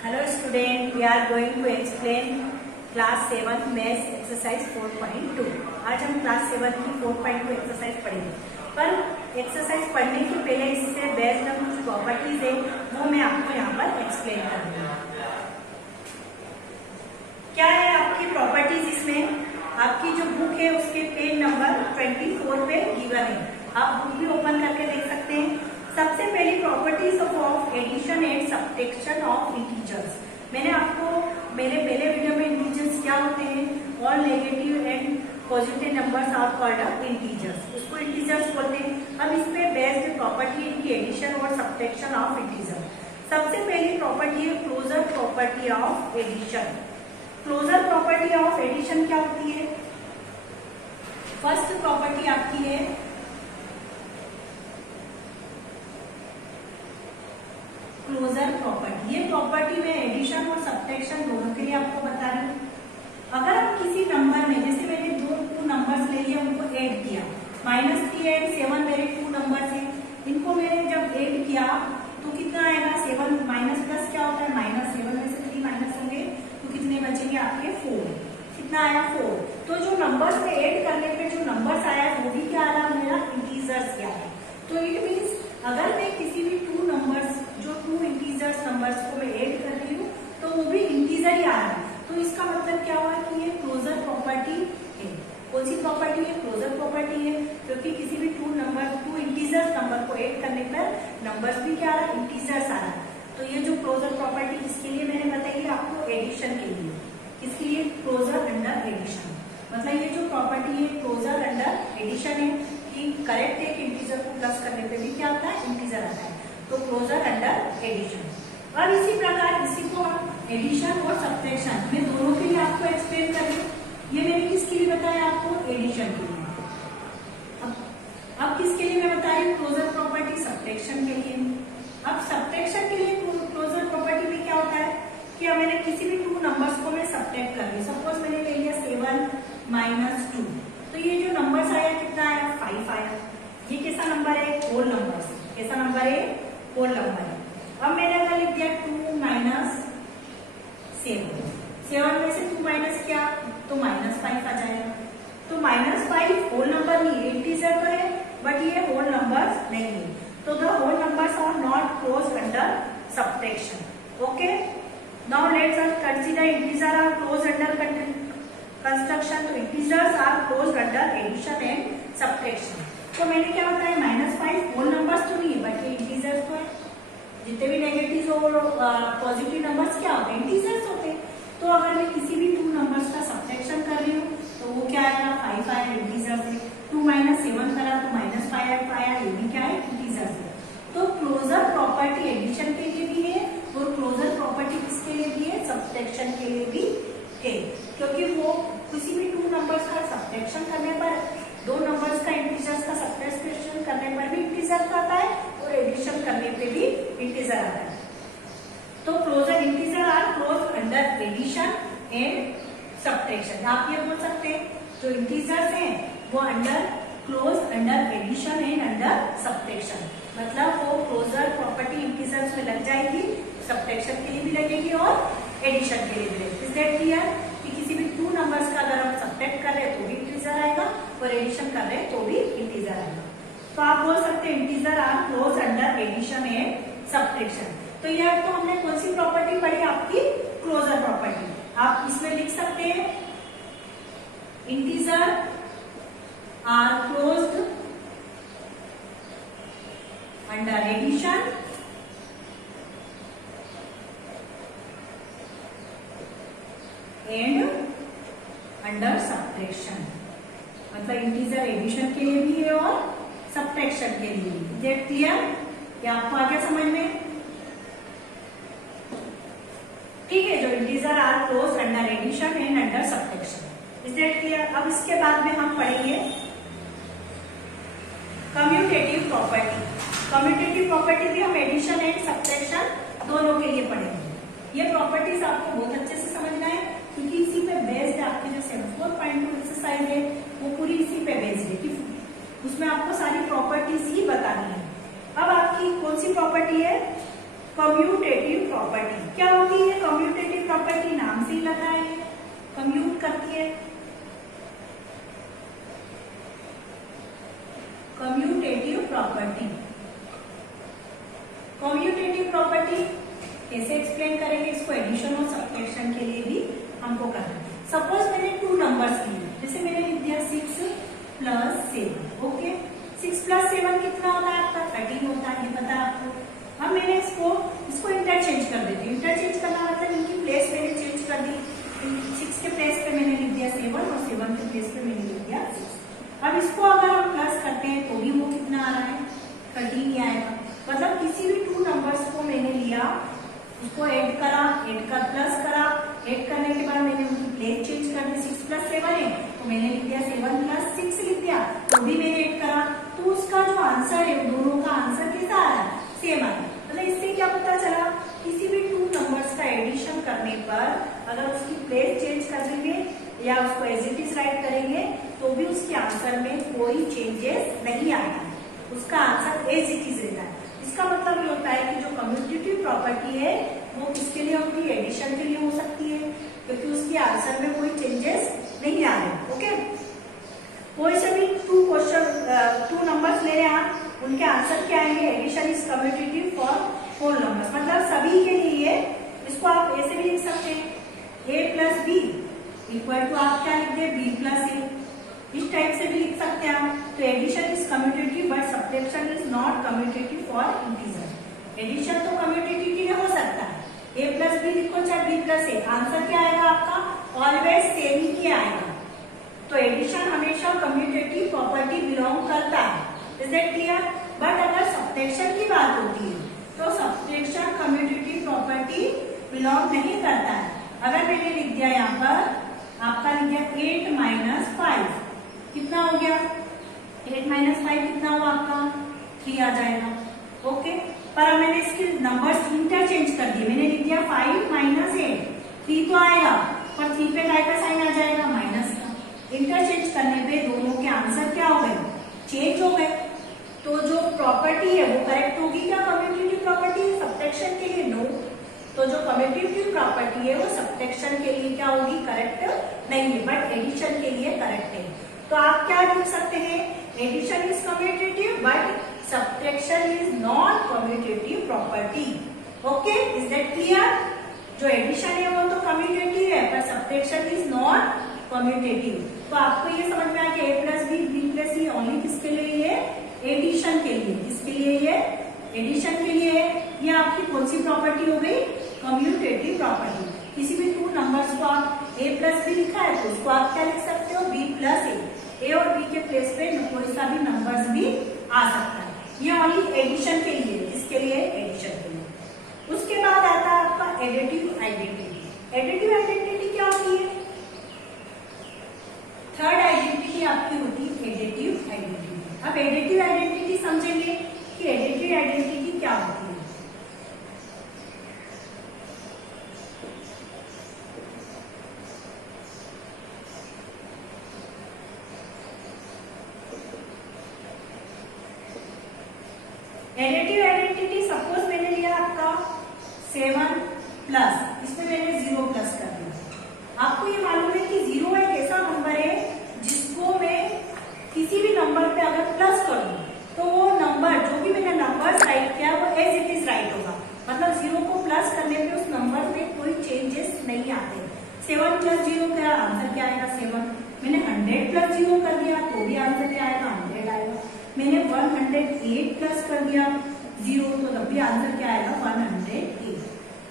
Hello student, we are going to explain class 7 maths exercise 4.2। आज हम class 7 की 4.2 exercise पढ़ेंगे, पर एक्सरसाइज पढ़ने के पहले इससे बेस्ड कुछ प्रॉपर्टीज है वो मैं आपको यहाँ पर एक्सप्लेन करूंगी। क्या है आपकी प्रॉपर्टीज? इसमें आपकी जो बुक है उसके पेज नंबर 24 पे गिवन है, आप बुक भी ओपन करके देख सकते हैं। सबसे पहली properties of addition and subtraction of integers. मैंने आपको मेरे पहले वीडियो में इंटीजर्स क्या होते हैं, all negative and positive numbers are called integers, उसको इंटीजर्स बोलते हैं। अब इस पे बेस्ड प्रॉपर्टी है इनकी एडिशन और सब्ट्रैक्शन ऑफ इंटीजर। सबसे पहली प्रॉपर्टी है closure property of addition. Closure property of addition क्या होती है? फर्स्ट प्रॉपर्टी आपकी है क्लोजर प्रॉपर्टी। ये प्रॉपर्टी में एडिशन और सब्ट्रैक्शन दोनों के लिए आपको बता रही हूँ। अगर आप किसी नंबर में, जैसे मैंने दो नंबर्स ले लिए, उनको ऐड किया, -3 एंड 7 मेरे 2 नंबर्स हैं, इनको मैंने जब ऐड किया तो कितना आएगा? 7 माइनस प्लस क्या होता है? -7 में से 3 माइनस होंगे तो कितने बचेंगे आपके? 4। कितना आया? 4। तो जो नंबर्स में ऐड करने पे जो नंबर्स आया वो भी क्या आ रहा? मेरा इंटीजर्स क्या है। तो इट मीन्स अगर मैं किसी भी 2 नंबर्स, जो 2 इंटीजर्स नंबर्स को मैं ऐड कर रही हूँ तो वो भी इंटीजर ही आ रहा है। तो इसका मतलब क्या हुआ कि ये क्लोजर प्रॉपर्टी है। कौन सी प्रॉपर्टी है? क्लोजर प्रॉपर्टी है, क्योंकि किसी भी 2 इंटीजर्स नंबर को ऐड करने पर नंबर्स भी क्या आ रहा है? इंटीजर्स आ रहा है। तो ये जो क्लोजर प्रॉपर्टी किसके लिए मैंने बताई है आपको? एडिशन के लिए। किसके लिए? Closure under addition. मतलब ये जो प्रॉपर्टी है क्लोजर अंडर एडिशन है कि करेक्ट है कि इंटीजर को प्लस करने पे भी क्या आता है? इंटीजर आता है। तो क्लोजर अंडर एडिशन। और इसी प्रकार इसी को हम एडिशन और सब्ट्रैक्शन में दोनों के लिए आपको एक्सप्लेन कर रही हूँ। ये मैंने किसके लिए बताया आपको? एडिशन के लिए। अब किसके लिए मैं बता रही हूँ? क्लोजर प्रॉपर्टी सब्ट्रैक्शन के लिए। अब सब्ट्रैक्शन के लिए क्लोजर प्रॉपर्टी में क्या होता है कि अब मैंने किसी भी 2 नंबर्स को मैं सब्ट्रैक्ट कर रही हूँ। सपोज मैंने ले लिया 7 - 2, तो ये जो नंबर्स आया कितना आया? 5 आया। ये कैसा नंबर है? Whole number. कैसा नंबर है? होल नंबर है। अब मैंने अगर लिख दिया 2 - 7 में से 2 माइनस किया तो -5 आ जाएगा। तो -5 होल नंबर नहीं, इंटीजर तो है बट ये होल नंबर्स नहीं है। तो the whole numbers are not closed under subtraction. Okay, now let's us consider integer are closed under construction. तो integers are closed under addition and subtraction. तो मैंने क्या बताया? -5 होल नंबर्स तो नहीं है बट ये इंटीजर्स तो है। जितने भी नेगेटिव और पॉजिटिव नंबर्स क्या होते हैं? इंटीजर्स होते हैं। तो अगर मैं किसी भी 2 नंबर्स का सब्ट्रैक्शन कर रही हूँ तो वो क्या आएगा? 5 आया, इंटीजर्स है। 2 - 7 करा तो -5 आया, ये भी क्या है? इंटीजर्स है। तो क्लोजर प्रॉपर्टी एडिशन के लिए भी है और क्लोजर प्रॉपर्टी किसके लिए भी है? सब्ट्रैक्शन के लिए भी है, क्योंकि वो किसी भी 2 नंबर्स का सब्ट्रैक्शन करने पर, 2 नंबर्स का इंटीजर्स का सब्ट्रैक्शन करने पर भी इंटीजर आता है और एडिशन करने पे भी इंटीजर आता है। तो closure integer are close under addition and subtraction. आप ये बोल सकते हैं जो इंटीजर्स हैं वो close under addition and under subtraction. मतलब वो क्लोजर प्रॉपर्टी इंटीजर्स में लग जाएगी, सब्ट्रैक्शन के लिए भी लगेगी और एडिशन के लिए भी लगेगी। इज दैट क्लियर कि किसी भी 2 नंबर्स का अगर हम सब्ट्रैक्ट कर रहे हैं तो भी इंटीजर आएगा और एडिशन कर रहे हैं तो भी इंटीजर आएगा। तो आप बोल सकते हैं integer are close under addition and subtraction. तो यह तो हमने कौन सी प्रॉपर्टी पढ़ी? आपकी क्लोजर प्रॉपर्टी। आप इसमें लिख सकते हैं integer are closed under addition and under subtraction. मतलब इंटीजर एडिशन के लिए भी है और सब्ट्रैक्शन के लिए भी। Is that clear? क्या आपको आ गया समझ में? ठीक है, जो integer are close under addition and under subtraction. Is that clear? अब इसके बाद में हम पढ़ेंगे कम्यूटेटिव प्रॉपर्टी। कम्यूटेटिव प्रॉपर्टी भी हम एडिशन एंड सब्ट्रैक्शन दोनों के लिए पढ़ेंगे। ये प्रॉपर्टीज आपको बहुत अच्छे से समझना है क्योंकि इसी पे बेस्ड आपकी जो 4.2 एक्सरसाइज है वो पूरी इसी पे बेस्ड है कि उसमें आपको सारी प्रॉपर्टीज ही बतानी है। अब आपकी कौन सी प्रॉपर्टी है? Commutative property. क्या होती है? कम्यूटेटिव प्रॉपर्टी नाम से ही लग रहा है, कम्यूट करती है। कम्यूटेटिव प्रॉपर्टी, कम्यूटेटिव प्रॉपर्टी कैसे एक्सप्लेन करेंगे इसको? एडिशन और सब्ट्रैक्शन के लिए भी हमको करना है। सपोज मैंने 2 नंबर्स लिए, जैसे मैंने लिख दिया 6 + 7। ओके, 6 + 7 कितना होता है आपका? 13 होता है, ये पता है आपको। अब मैंने इसको इंटरचेंज कर देती हूँ। इंटरचेंज करना मतलब इनकी प्लेस मैंने चेंज कर दी। 6 के प्लेस पे मैंने लिख दिया 7 और 7 के प्लेस पे मैंने लिख दिया 6। अब इसको अगर हम प्लस करते हैं तो भी वो कितना आ रहा है? 13 ही आएगा। मतलब किसी भी 2 नंबर्स को मैंने लिया, उसको ऐड करा, ऐड कर प्लस करा, ऐड करने के बाद मैंने उनकी प्लेस चेंज कर दी। 6 + 7 है तो मैंने लिख दिया 7 + 6 लिख दिया, तो भी मैंने ऐड करा, तो उसका जो आंसर है दोनों का आंसर कैसा आ रहा है? सेम आ रहा है। मतलब इससे क्या पता चला? किसी भी 2 नंबर्स का एडिशन करने पर अगर उसकी प्लेस चेंज कर देंगे या उसको एज इट इज राइट करेंगे तो भी उसके आंसर में कोई चेंजेस नहीं आएगा, उसका आंसर एज इट इज रहता है। इसका मतलब ये होता है कि जो कम्यूटेटिव प्रॉपर्टी है वो किसके लिए होगी? एडिशन के लिए हो सकती है, क्योंकि उसके आंसर में कोई चेंजेस नहीं आ रहे। ओके, कोई से भी 2 नंबर्स ले रहे हैं आप, उनके आंसर क्या आएंगे? Addition is commutative for 4 numbers. मतलब सभी के लिए इसको आप ऐसे भी लिख सकते हैं, a + b = आप क्या लिख दे? b + a। इस टाइप से भी लिख सकते हैं आप। तो addition is commutative but subtraction is not commutative for integer. Addition तो कम्यूटेटिव के लिए हो सकता है, a + b लिखो चाहे b + a, आंसर क्या आएगा आपका? ऑलवेज सेम ही आएगा। तो एडिशन हमेशा कम्यूटेटिव प्रॉपर्टी बिलोंग करता है। Is that clear? बट अगर सब्ट्रैक्शन की बात होती है तो सब्ट्रैक्शन कम्यूटेटिव प्रॉपर्टी बिलोंग नहीं करता है। अगर मैंने लिख दिया यहाँ पर आपका लिख दिया 8 - 5 कितना हो गया? 8 - 5 कितना हुआ आपका? 3 आ जाएगा। ओके, पर अब मैंने इसके नंबर्स इंटरचेंज कर दिए। मैंने लिख दिया 5 - 8, 3 तो आएगा, पर 3 पे काय का साइन आ जाएगा? माइनस का। इंटरचेंज करने पे दोनों के आंसर क्या हो गए? चेंज हो गए। तो जो प्रॉपर्टी है वो करेक्ट होगी क्या? कम्यूटेटिव प्रॉपर्टी सब्ट्रैक्शन के लिए नो। तो जो कम्यूटेटिव प्रॉपर्टी है वो सब्ट्रैक्शन के लिए क्या होगी? करेक्ट नहीं है, बट एडिशन के लिए करेक्ट है। तो आप क्या लिख सकते हैं? Addition is commutative but subtraction is non commutative property. Okay, is that clear? जो एडिशन है वो तो कम्यूटेटिव है पर सब्ट्रैक्शन इज नॉन कम्यूटेटिव। तो आपको ये समझ में आ गया a + b b + c only किसके लिए? ये एडिशन के लिए। किसके लिए? ये एडिशन के लिए है। ये आपकी कौन सी प्रॉपर्टी हो गई? Commutative property. किसी भी 2 नंबर्स को आप a + b लिखा है तो उसको आप क्या लिख सकते हो? b + a। और b के प्लेस पे कोई सा भी नंबर्स भी आ सकता है। ये ओनली एडिशन के लिए। किसके लिए? एडिशन के लिए। उसके बाद आता है आपका एडिटिव आइडेंटिटी। एडिटिव आइडेंटिटी क्या होती है? थर्ड आइडेंटिटी आपकी होती है एडिटिव आइडेंटिटी। अब एडिटिव आइडेंटिटी समझेंगे कि एडिटिव आइडेंटिटी क्या होती है। एडिटिव आइडेंटिटी सपोज मैंने लिया आपका 7+, इसमें मैंने 0 प्लस कर दिया। आपको ये मालूम है कि 0 एक ऐसा नंबर है जिसको मैं किसी भी नंबर पे अगर प्लस करूं तो वो नंबर जो भी मैंने नंबर राइट किया वो एज इट इज राइट होगा। मतलब 0 को प्लस करने पे उस नंबर में कोई चेंजेस नहीं आते। 7 + 0 का आंसर क्या आएगा? 7। मैंने 100 + 0 कर दिया तो भी आंसर क्या आएगा? 100 आएगा। मैंने 108 प्लस कर दिया 0 तो तब भी आंसर क्या आएगा? 108।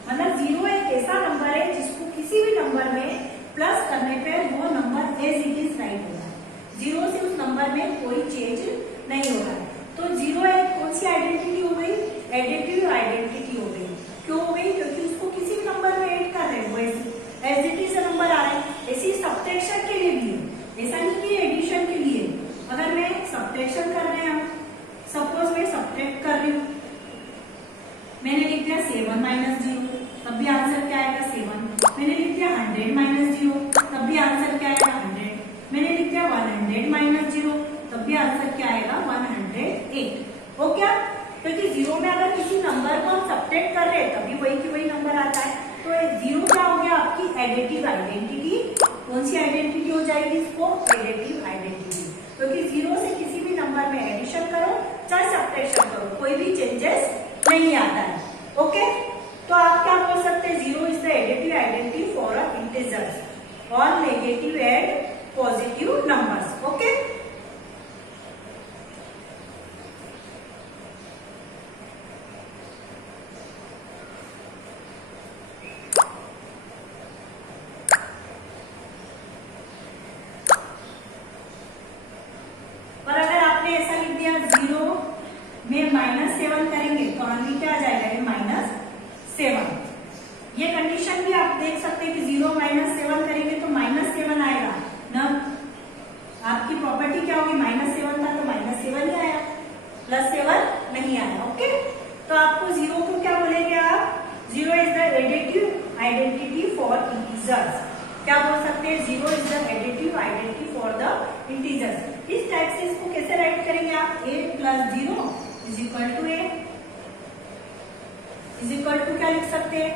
मतलब 0 एक ऐसा नंबर है जिसको किसी भी नंबर में प्लस करने पे वो number as it is right होगा। 0 से उस नंबर में कोई चेंज नहीं हो रहा है। तो 0 एक कौन सी आइडेंटिटी हो गई? एडिटिव आइडेंटिटी हो गई। क्यों हो गई? क्योंकि उसको किसी भी नंबर में ऐड कर रहे हैं, वो एज इट इज नंबर आ रहा है। ऐसी सब्ट्रैक्शन के लिए भी है, ऐसा नहीं कि एडिशन के लिए। अगर मैं सब्ट्रैक्शन कर रहे हैं, सपोज मैं सब्ट्रैक्ट कर रही हूँ, मैंने लिख दिया 7 - 0 तब भी आंसर क्या आएगा? 7। मैंने लिख दिया 100 - 0 तब भी आंसर क्या आएगा? 100। मैंने लिख दिया 100 - 0 तब भी आंसर क्या आएगा? 108। हो क्या? क्योंकि 0 में अगर किसी नंबर को हम सब्ट्रैक्ट कर रहे हैं तभी वही की वही नंबर आता है। तो 0 एडिटिव आइडेंटिटी। कौन सी आइडेंटिटी हो जाएगी इसको? Additive identity. क्योंकि जीरो से किसी भी नंबर में एडिशन करो चाहे सब्ट्रैक्शन करो, कोई भी चेंजेस नहीं आता है। ओके, तो आप क्या बोल सकते हैं? Zero is the additive identity for integers और negative and positive numbers. Okay, zero में -7 करेंगे तो आंसर क्या आ जाएगा? ये -7। ये कंडीशन भी आप देख सकते हैं कि 0 -7 करेंगे तो -7 आएगा ना। आपकी प्रॉपर्टी क्या होगी? -7 था तो -7 ही आया, +7 नहीं आया। ओके, तो आपको जीरो को क्या बोलेंगे आप? Zero is the additive identity for integers. क्या बोल सकते हैं? Zero is the additive identity for the integers. इस टाइप से इसको कैसे राइट करेंगे आप? a + 0 is equal to a is equal to क्या लिख सकते हैं?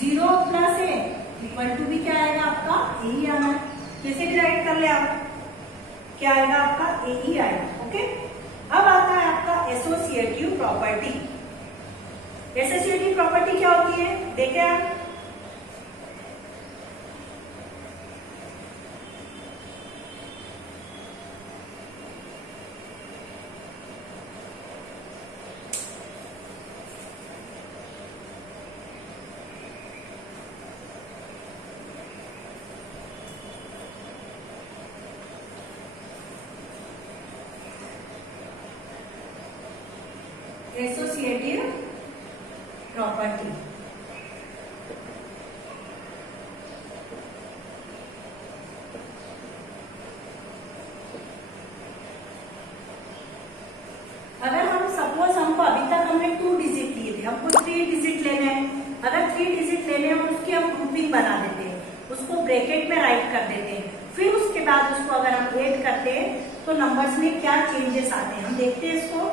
0 + a इक्वल टू भी क्या आएगा आपका? a ही आना है। कैसे भी राइट कर ले आप, क्या आएगा आपका? a ही आएगा। ओके, अब आता है आपका एसोसिएटिव प्रॉपर्टी। एसोसिएटिव प्रॉपर्टी क्या होती है? देखें आप, एसोसिएटिव प्रॉपर्टी। अगर हम सपोज हमको अभी तक हमने 2 डिजिट लिए थे, हमको 3 डिजिट लेने हैं। अगर 3 डिजिट लेने हैं उसकी हम ग्रुपिंग बना देते हैं, उसको ब्रैकेट में राइट कर देते हैं, फिर उसके बाद उसको अगर हम ऐड करते हैं तो नंबर्स में क्या चेंजेस आते हैं हम देखते हैं इसको।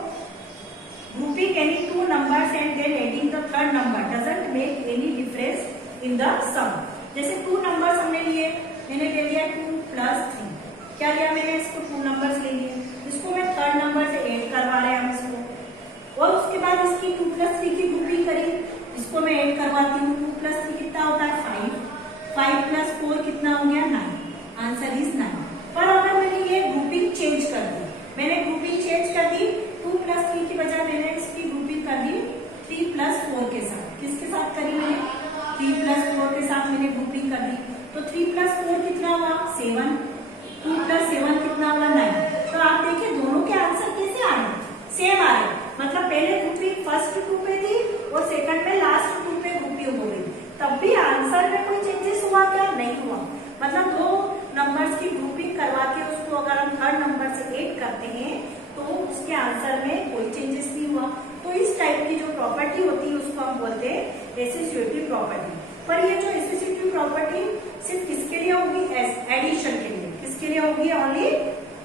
Grouping any 2 numbers and then adding the third number doesn't make any difference in the sum। जैसे 2 numbers हमने लिए, मैंने ले लिया 2 + 3, क्या लिया मैंने? इसको 2 numbers ले लिए, इसको मैं थर्ड नंबर से ऐड करवा रहे हैं हम इसको, और उसके बाद इसकी 2 + 3 की ग्रुपिंग करी, इसको मैं ऐड करवाती हूँ। 2 + 3 कितना होता है? 5, 5 + 4 कितना हो गया? 9। Answer is 9। पर अगर मैंने ये ग्रुपिंग चेंज कर दी, मैंने ग्रुपिंग चेंज कर दी, 2 + 3 की बजाय मैंने इसकी ग्रुपिंग कर दी 3 + 4 के साथ। किसके साथ करी मैंने? 3 + 4 के साथ मैंने ग्रुपिंग कर दी, तो 3 + 4 कितना हुआ? 7। 2 + 7 कितना हुआ? 9। तो आप देखिए दोनों के आंसर कैसे आए? सेम आए। मतलब पहले ग्रुपिंग फर्स्ट 2 पे थी और सेकंड में लास्ट 2 पे ग्रुपिंग हो गई, तब भी आंसर में कोई चेंजेस हुआ क्या? नहीं हुआ। मतलब 2 नंबर्स की ग्रुपिंग करवा के उसको अगर हम थर्ड नंबर से ऐड करते हैं तो उसके आंसर में कोई चेंजेस नहीं हुआ। तो इस टाइप की जो प्रॉपर्टी होती है उसको हम बोलते हैं एसोसिएटिव प्रॉपर्टी। पर ये जो एसोसिएटिव प्रॉपर्टी सिर्फ किसके लिए होगी? एडिशन के लिए। किसके लिए होगी? ओनली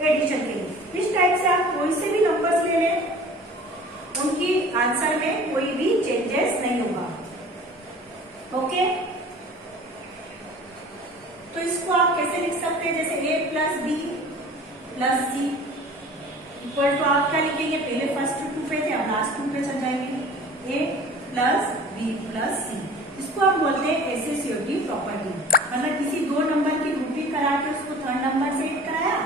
एडिशन के लिए। इस टाइप से आप कोई से भी नंबर्स ले लें, उनकी आंसर में कोई भी चेंजेस नहीं होगा। ओके, तो इसको आप कैसे लिख सकते हैं? जैसे a + b + c equal to आप क्या लिखेंगे? पहले फर्स्ट 2 पे थे, अब लास्ट 2 पे चल जाएंगे। a + b + c, इसको हम बोलते हैं एसोसिएटिव प्रॉपर्टी। मतलब किसी 2 नंबर की ग्रुपिंग करा के उसको थर्ड नंबर से ऐड कराया,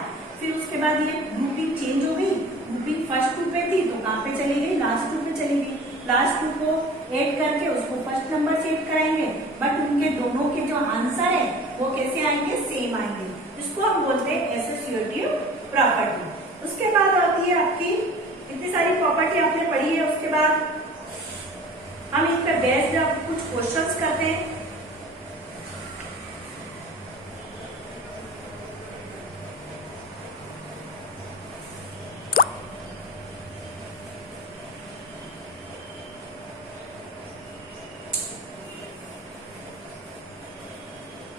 फिर उसके बाद ये ग्रुपिंग चेंज हो गई, ग्रुपिंग फर्स्ट 2 पे थी तो कहाँ पे चली गई? लास्ट 2 पे चली गई। लास्ट 2 को ऐड करके उसको फर्स्ट नंबर से ऐड कराएंगे, बट उनके दोनों के जो आंसर है वो कैसे आएंगे? सेम आएंगे। इसको हम बोलते हैं एसोसिएटिव प्रॉपर्टी। उसके बाद आती है आपकी, इतनी सारी प्रॉपर्टी आपने पढ़ी है, उसके बाद हम इस पर बेस्ड कुछ क्वेश्चंस करते हैं।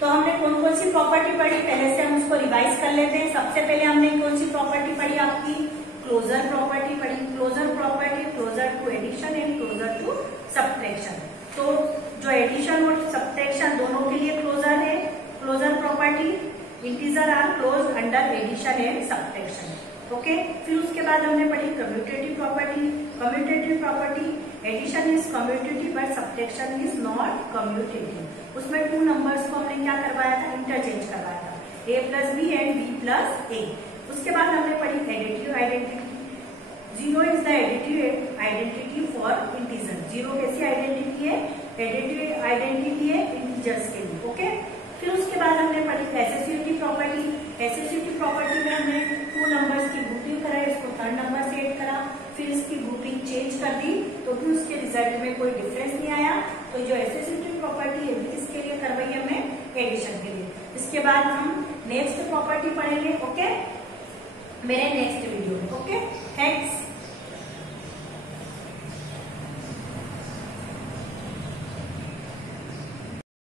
तो हमने कौन कौन सी प्रॉपर्टी पढ़ी, पहले से हम उसको रिवाइज कर लेते हैं। सबसे पहले हमने कौन सी प्रॉपर्टी पढ़ी? आपकी क्लोजर प्रॉपर्टी पढ़ी। Closure property closure to addition and closure to subtraction. तो जो एडिशन और सब्ट्रैक्शन सब्ट्रैक्शन दोनों के लिए क्लोजर है, closure property, integer are close under addition and subtraction. Okay, फिर उसके बाद हमने पढ़ी commutative property. Commutative property, addition is commutative but subtraction is not commutative. उसमें टू नंबर्स को हमने क्या करवाया था, इंटरचेंज करवाया था, a plus b and b plus a। उसके बाद हमने पढ़ी additive identity. Zero is the additive identity for integer. Zero कैसी आइडेंटिटी है, एडिटिव आइडेंटिटी है इंटीजर्स के लिए। ओके, फिर उसके बाद हमने पढ़ी एसोसिएटिव प्रॉपर्टी। एसोसिएटिव प्रॉपर्टी में हमने टू नंबर्स की ग्रुपिंग कराई, इसको थर्ड नंबर से ऐड करा, फिर इसकी ग्रुपिंग चेंज कर दी, तो फिर उसके रिजल्ट में कोई डिफरेंस नहीं आया। तो जो एसोसिएटिव प्रॉपर्टी है किसके लिए करवाई हमने, एडिशन के लिए। इसके बाद हम नेक्स्ट प्रॉपर्टी पढ़ेंगे, ओके, मेरे नेक्स्ट वीडियो में। Okay, thanks.